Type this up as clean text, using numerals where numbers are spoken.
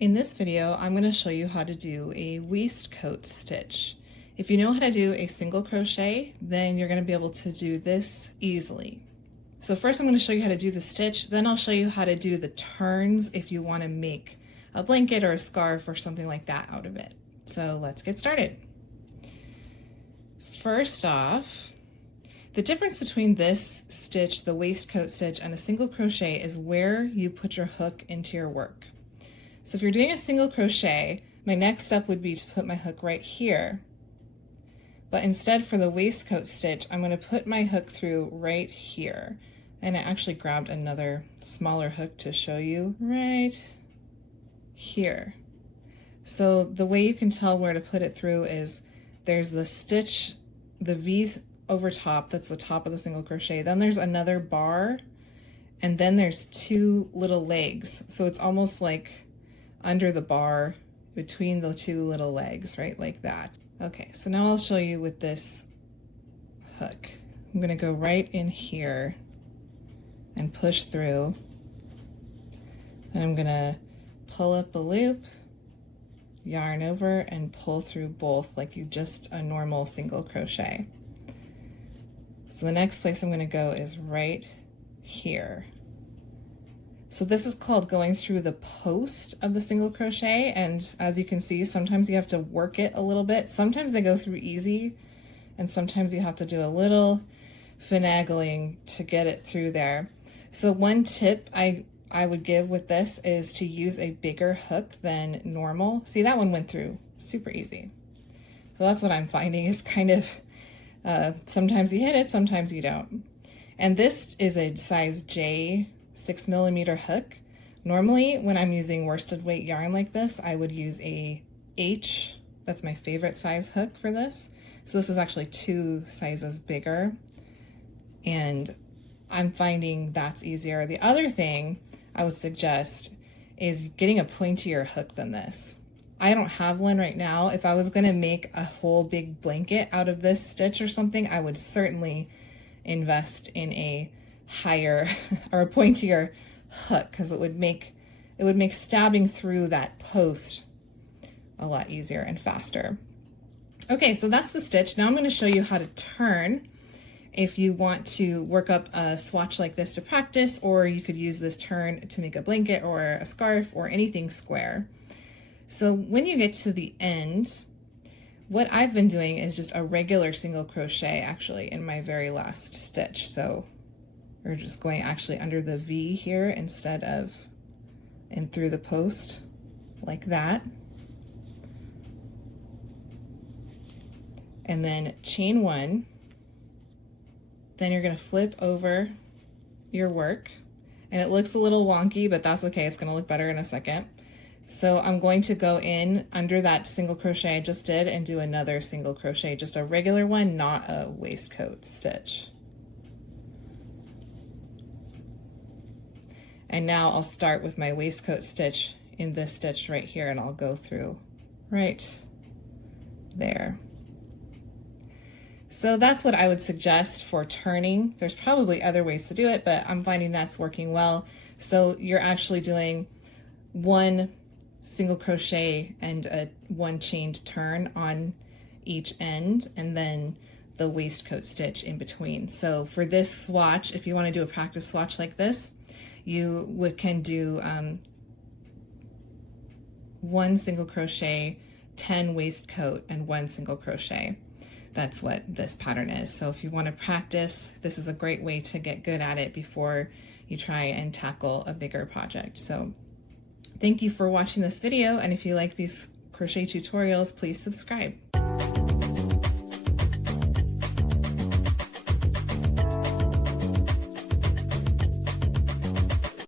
In this video, I'm going to show you how to do a waistcoat stitch. If you know how to do a single crochet, then you're going to be able to do this easily. So first I'm going to show you how to do the stitch, then I'll show you how to do the turns if you want to make a blanket or a scarf or something like that out of it. So let's get started. First off, the difference between this stitch, the waistcoat stitch, and a single crochet is where you put your hook into your work. So if you're doing a single crochet, my next step would be to put my hook right here. But instead for the waistcoat stitch, I'm going to put my hook through right here. And I actually grabbed another smaller hook to show you right here. So the way you can tell where to put it through is there's the stitch, the V over top, that's the top of the single crochet. Then there's another bar, and then there's two little legs. So it's almost like under the bar between the two little legs, right? Like that. Okay, so now I'll show you with this hook. I'm gonna go right in here and push through. And I'm gonna pull up a loop, yarn over, and pull through both like you just a normal single crochet. So the next place I'm gonna go is right here. So this is called going through the post of the single crochet, and as you can see, sometimes you have to work it a little bit. Sometimes they go through easy, and sometimes you have to do a little finagling to get it through there. So one tip I would give with this is to use a bigger hook than normal. See, that one went through super easy. So that's what I'm finding is kind of, sometimes you hit it, sometimes you don't. And this is a size J 6mm hook. Normally when I'm using worsted weight yarn like this, I would use a H. That's my favorite size hook for this. So this is actually 2 sizes bigger, and I'm finding that's easier. The other thing I would suggest is getting a pointier hook than this. I don't have one right now. If I was gonna make a whole big blanket out of this stitch or something, I would certainly invest in a higher or a pointier hook, because it would make stabbing through that post a lot easier and faster. Okay, so that's the stitch. Now I'm going to show you how to turn if you want to work up a swatch like this to practice, or you could use this turn to make a blanket or a scarf or anything square. So when you get to the end, what I've been doing is just a regular single crochet actually in my very last stitch. So we're just going actually under the V here instead of in through the post like that. And then chain 1. Then you're going to flip over your work, and it looks a little wonky, but that's okay. It's going to look better in a second. So I'm going to go in under that single crochet I just did and do another single crochet, just a regular one, not a waistcoat stitch. And now I'll start with my waistcoat stitch in this stitch right here, and I'll go through right there. So that's what I would suggest for turning. There's probably other ways to do it, but I'm finding that's working well. So you're actually doing 1 single crochet and a 1 chained turn on each end, and then the waistcoat stitch in between. So for this swatch, if you want to do a practice swatch like this, you can do 1 single crochet, 10 waistcoat, and 1 single crochet. That's what this pattern is. So if you want to practice, this is a great way to get good at it before you try and tackle a bigger project. So thank you for watching this video, and if you like these crochet tutorials, please subscribe.